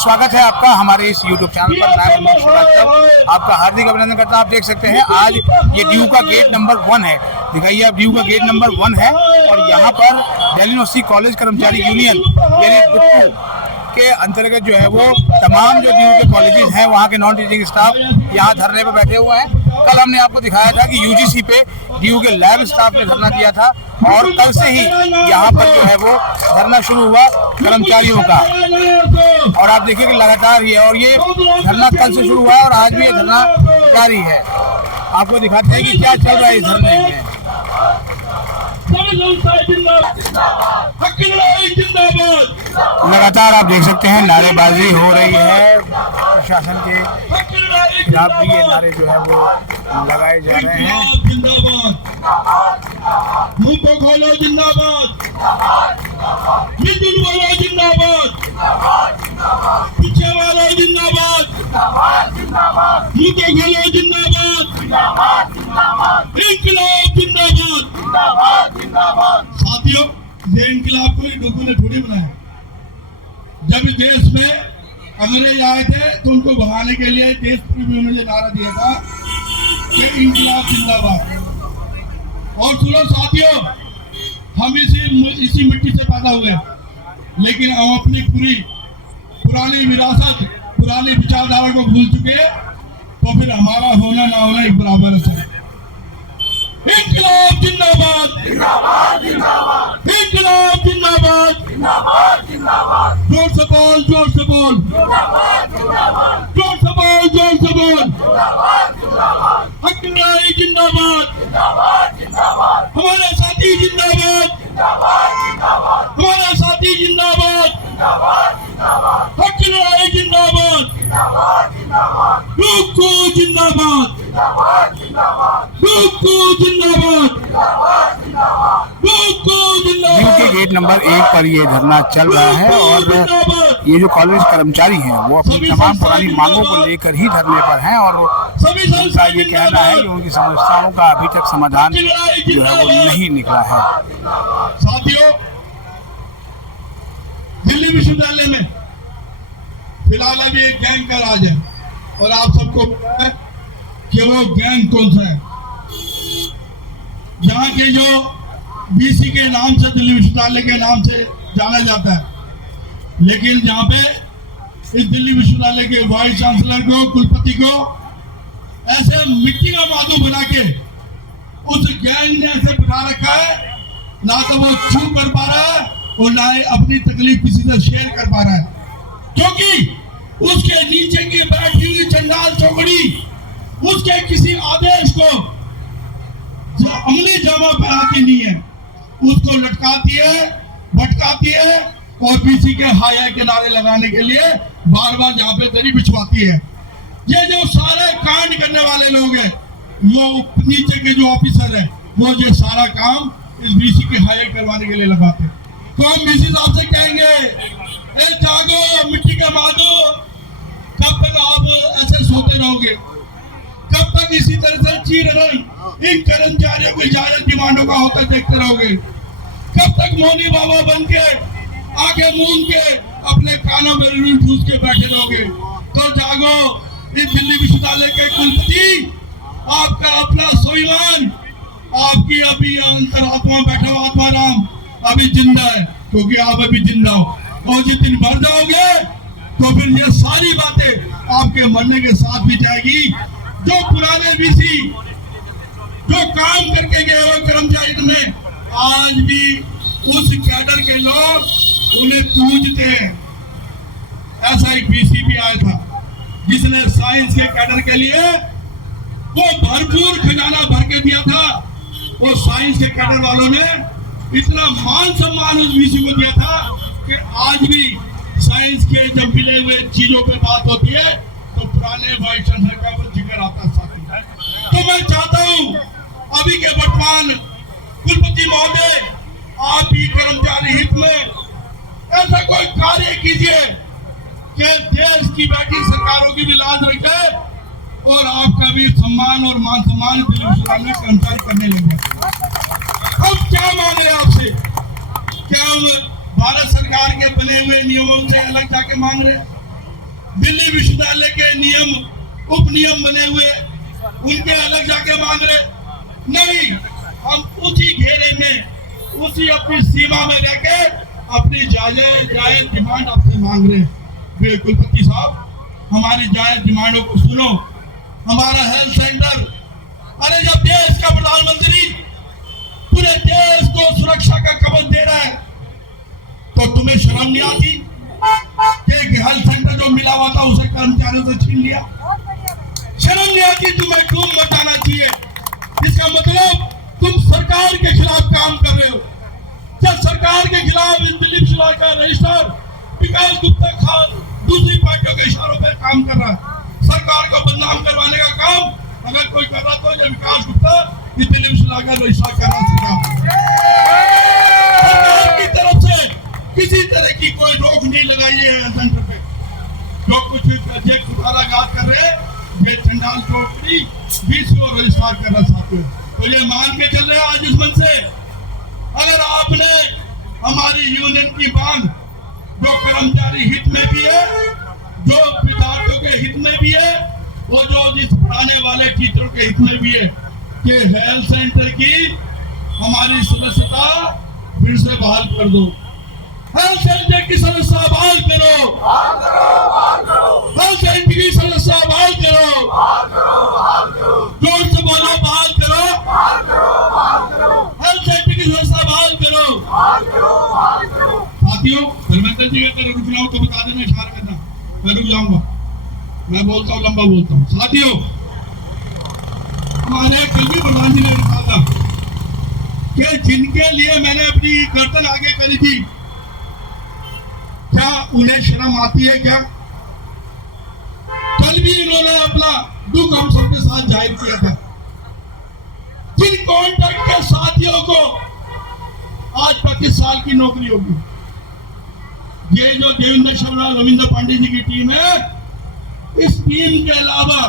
स्वागत है आपका हमारे इस YouTube चैनल पर। मैं मनोज श्रीवास्तव आपका हार्दिक अभिनंदन करता हूं। आप देख सकते हैं आज ये ड्यू का गेट नंबर 1 है। दिखाइए आप, ड्यू का गेट नंबर 1 है और यहाँ पर दिल्ली यूनिवर्सिटी कॉलेज कर्मचारी यूनियन यानी डिप्टू के अंतर्गत जो है वो तमाम जो ड्यू के कॉलेजेस हैं वहाँ के नॉन टीचिंग स्टाफ यहाँ धरने पर बैठे हुए हैं। कल हमने आपको दिखाया था कि यूजीसी पे ड्यू के लैब स्टाफ ने धरना दिया था और कल से ही यहाँ पर जो है वो धरना शुरू हुआ कर्मचारियों का। और आप देखिए कि लगातार ही है और ये धरना कल से शुरू हुआ और आज भी ये धरना जारी है। आपको दिखाते हैं कि क्या चल रहा है इस धरने में। लगातार आप देख सकते हैं नारेबाजी हो रही है, प्रशासन के खिलाफ भी ये नारे जो है वो लगाए जा रहे हैं। मुंह को खोलो जिंदाबाद, मिलजुल वाला जिंदाबाद, पीछे वाला जिंदाबाद, मुंह को खोलो जिंदाबाद, इंकलाब जिंदाबाद। साथियों, ये इंकलाब कोई लोगों ने थोड़ी बनाया। जब इस देश में अंग्रेज आए थे तो उनको भगाने के लिए देश में उन्होंने नारा दिया था कि इंकलाब जिंदाबाद। और सुनो साथियों, हम इसी मिट्टी से पैदा हुए, लेकिन हम अपनी पुरानी विरासत, पुरानी विचारधारा को भूल चुके, तो फिर हमारा होना ना होना एक बराबर है। इंकलाब जिंदाबाद, इंकलाब जिंदाबाद, जोर से बोल, जोर से बोल, जोर से बोल, जोर से बोल, हकलाई जिंदाबाद, हमारे साथी जिंदाबाद, हमारा साथी जिंदाबाद, हकलाई जिंदाबाद, रुको जिंदाबाद, रुको जिंदाबाद, रुको जिंदाबाद। के गेट नंबर 1 पर ये धरना चल रहा है और ये जो कॉलेज कर्मचारी हैं वो अपनी तमाम पुरानी मांगों को लेकर ही धरने पर हैं और उनका ये कहना है कि उनकी समस्याओं का अभी तक समाधान जो है वो नहीं निकला है। साथियों, दिल्ली विश्वविद्यालय में फिलहाल अभी एक गैंग का राज है और आप सबको पता है कि वो गैंग कौन सा है। यहाँ के जो बीसी के नाम से, दिल्ली विश्वविद्यालय के नाम से जाना जाता है, लेकिन जहाँ पे इस दिल्ली विश्वविद्यालय के वाइस चांसलर को, कुलपति को ऐसे मिट्टी का मादू बना के उस गैंग ने ऐसे बिठा रखा है, ना तो वो छू कर पा रहा है और ना ही अपनी तकलीफ किसी से शेयर कर पा रहा है, क्योंकि उसके नीचे की बैठी हुई चंडाल चौकड़ी उसके किसी आदेश को जो अमली जामा पहनाती नहीं है, उसको लटकाती है, भटकाती है और बीसी के हाय के नारे लगाने के लिए बार बार जहाँ पे दरी बिछवाती है। ये जो सारे कांड करने वाले लोग हैं, वो नीचे के जो ऑफिसर हैं, वो ये सारा काम इस बीसी के हाय करवाने के लिए लगाते हैं। तो हम बीसी साहब से कहेंगे, ए जागो मिट्टी का मादो, कब तक आप ऐसे सोते रहोगे? कब तक इसी तरह से चीर इन कर्मचारियों की जायज डिमांडों का होता देखते रहोगे? कब तक मौनी बाबा बन के आगे मूंद के अपने कानों में रूल ठूस के बैठे रहोगे? तो जागो, इस दिल्ली विश्वविद्यालय के कुलपति, आपका अपना स्वाभिमान, आपकी अभी अंतरात्मा बैठा हुआ आत्मा राम अभी जिंदा है, क्योंकि आप अभी जिंदा हो। और जिस दिन मर जाओगे तो फिर ये सारी बातें आपके मरने के साथ भी जाएगी। जो पुराने बीसी जो काम करके गए हो कर्मचारी में, आज भी उस कैडर के लोग उन्हें पूजते हैं। ऐसा एक बीसी भी आया था जिसने साइंस के कैडर के लिए वो भरपूर खजाना भर के दिया था। वो साइंस के कैडर वालों ने इतना मान सम्मान उस बीसी को दिया था कि आज भी साइंस के जब मिले हुए चीजों पे बात होती है तो पुराने वाइस चांसलर का वो जिक्र आता है। तो मैं चाहता हूं अभी के वर्तमान कुलपति महोदय, आप ही कर्मचारी हित में ऐसा कोई कार्य कीजिए कि देश की बैठी सरकारों की भी लाज रखे और आपका भी सम्मान और मान सम्मान कर्मचारी करने लगे। हम क्या मांगे आपसे? क्या हम भारत सरकार के बने हुए नियमों से अलग जाके मांग रहे हैं? दिल्ली विश्वविद्यालय के नियम उप नियम बने हुए उनके अलग जाके मांग रहे। नहीं, हम उसी घेरे में, उसी अपनी सीमा में रहके अपनी जायज डिमांड आपसे मांग रहे हैं। कुलपति साहब, हमारी जायज डिमांडों को सुनो। हमारा हेल्थ सेंटर, अरे जब देश का प्रधानमंत्री पूरे देश को सुरक्षा का कवच दे रहा है तो तुम्हें शर्म नहीं आती कि हेल्थ सेंटर जो मिला हुआ था उसे कर्मचारियों से छीन लिया? शर्म नहीं आती? तुम्हें धूम मचाना चाहिए। इसका मतलब तुम सरकार के खिलाफ काम कर रहे हो। जब सरकार के खिलाफ इस दिलीप शिवाल का रजिस्टर विकास गुप्ता खान दूसरी पार्टियों के इशारों पर काम कर रहा है, सरकार को बदनाम करवाने का काम अगर कोई कर रहा तो ये विकास गुप्ता इस दिलीप शिवाल का रजिस्टर करना सीखा। सरकार की तरफ से किसी तरह की कोई रोक नहीं लगाई है सेंटर पे। जो कुछ प्रोजेक्ट उठाराघात कर रहे ये चंडाल चौकड़ी 20 रजिस्टर करना चाहते हो तो ये मान के चल रहे हैं आज इस मन से। अगर आपने हमारी यूनियन की मांग जो कर्मचारी हित में भी है, जो विद्यार्थियों के हित में भी है, वो जो जिस पढ़ाने वाले टीचरों के हित में भी है कि हेल्थ सेंटर की हमारी सदस्यता फिर से बहाल कर दो। हेल्थ सेंटर की सदस्यता बहाल करो, हेल्थ सेंटर की सदस्यता बहाल करो, जोर से बोलो बहाल करो, हेल्थ सेंटर की सदस्यता बहाल करो। साथियों, धर्मेंद्र जी अगर रुक जाओ तो बता देना, इशारा करना, मैं रुक जाऊंगा। मैं बोलता हूँ, लंबा बोलता हूँ। साथियों, हमारे कल भी प्रधान जी ने कहा था कि जिनके लिए मैंने अपनी गर्दन आगे करी थी, क्या उन्हें शर्म आती है क्या? कल भी इन्होंने अपना दुख हम सबके साथ जाहिर किया था। जिन कॉन्ट्रैक्ट के साथियों को आज 25 साल की नौकरी होगी, ये जो देवेंद्र शर्मा रविंद्र पांडे जी की टीम है, इस टीम के अलावा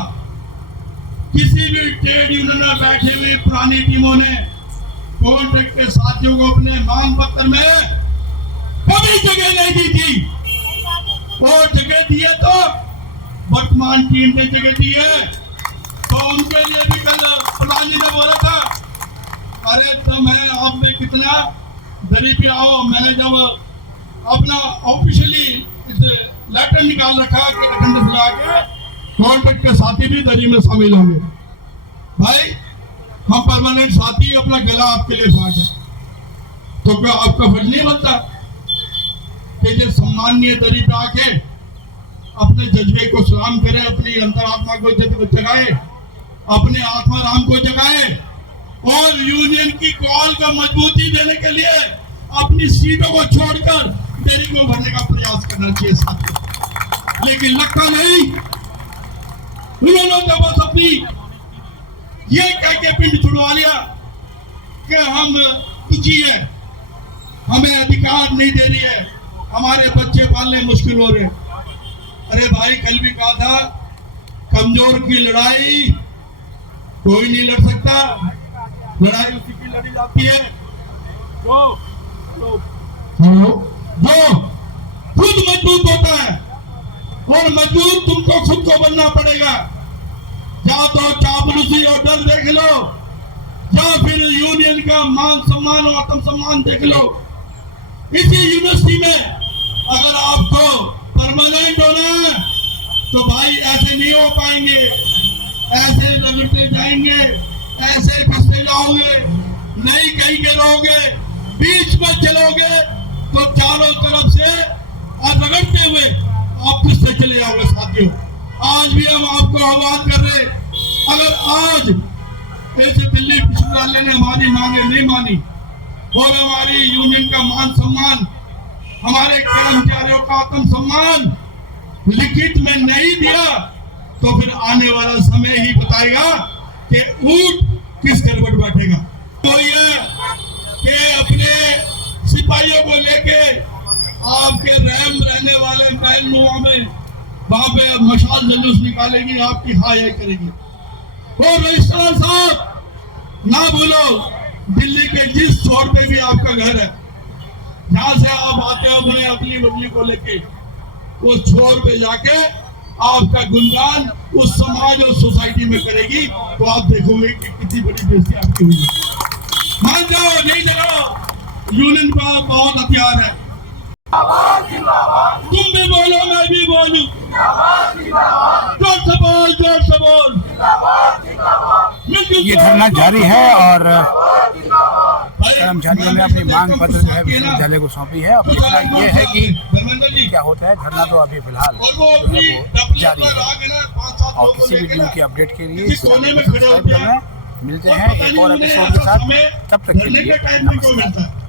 किसी भी ट्रेड यूनियन में बैठे हुए पुरानी टीमों ने कॉन्ट्रैक्ट के साथियों को अपने मांग पत्र में कभी जगह नहीं दी थी। वो जगह दिए तो वर्तमान टीम ने जगह दी है। तो उनके लिए भी कल प्रधान जी ने बोला था, अरे तुम है आपने कितना दरी पे आओ। मैंने जब अपना ऑफिशियली लेटर निकाल रखा कि अटेंडेंस लगा के कॉन्ट्रैक्ट के साथी भी दरी में शामिल होंगे। भाई, हम परमानेंट साथी अपना गला आपके लिए फाड़ है, तो क्या आपका फर्ज नहीं बनता कि जो सम्मानीय दरी पे आके अपने जज्बे को सलाम करे, अपनी अंतरात्मा को जगाए, अपने आत्मा राम को जगाए और यूनियन की कॉल को मजबूती देने के लिए अपनी सीटों को छोड़कर दरी को भरने का प्रयास करना चाहिए साथियों। लेकिन लगता नहीं, उन्होंने तो बस अपनी ये कह के पिंड छुड़वा लिया कि हम दुखी है, हमें अधिकार नहीं दे रही है, हमारे बच्चे पालने मुश्किल हो रहे। अरे भाई, कल भी कहा था कमजोर की लड़ाई कोई नहीं लड़ सकता, लड़ाई उसी की लड़ी जाती है जो खुद मजबूत होता है। और मजबूत तुमको खुद को बनना पड़ेगा। या तो चापलूसी और डर देख लो, या फिर यूनियन का मान सम्मान और आत्म सम्मान देख लो। इसी यूनिवर्सिटी में अगर आपको परमानेंट होना है तो भाई ऐसे नहीं हो पाएंगे, ऐसे रगड़ते जाएंगे, ऐसे फंसते जाओगे, नहीं कहीं के रहोगे, बीच में चलोगे तो चारों तरफ से रगड़ते हुए आप किससे चले जाओगे साथियों। आज भी हम आपको आह्वान कर रहे, अगर आज ऐसे दिल्ली विश्वविद्यालय ने हमारी मांगे नहीं मानी और हमारी यूनियन का मान सम्मान, हमारे कर्मचारियों का आत्म सम्मान लिखित में नहीं दिया तो फिर आने वाला समय ही बताएगा कि ऊंट किस करवट बैठेगा। तो ये कि अपने सिपाहियों को लेके आपके रहम रहने वाले महलनुमा में वहां पे मशाल जुलूस निकालेगी, आपकी हाय करेगी। और रजिस्ट्रार साहब, ना भूलो दिल्ली के जिस छोर पे भी आपका घर है, जहां से आप आते हो अपने अगली बदली को लेके, वो छोर पे जाके आपका गुणगान उस समाज और सोसाइटी में करेगी, तो आप देखोगे कि कितनी बड़ी बेइज्जती आपकी हुई है। मान जाओ नहीं जाओ, यूनियन का बहुत हथियार है। तुम भी बोलो, मैं भी बोलूं, जोर से बोल, जोर से बोल। ये धरना जारी है और कर्मचारियों ने अपनी मांग पत्र जो है विश्वविद्यालय को सौंपी है। अब देखना ये है कि क्या होता है। धरना तो अभी फिलहाल जारी है और किसी भी न्यूज़ की अपडेट के लिए सब्सक्राइब करना। मिलते हैं एक और एपिसोड के साथ, तब तक के लिए नमस्कार।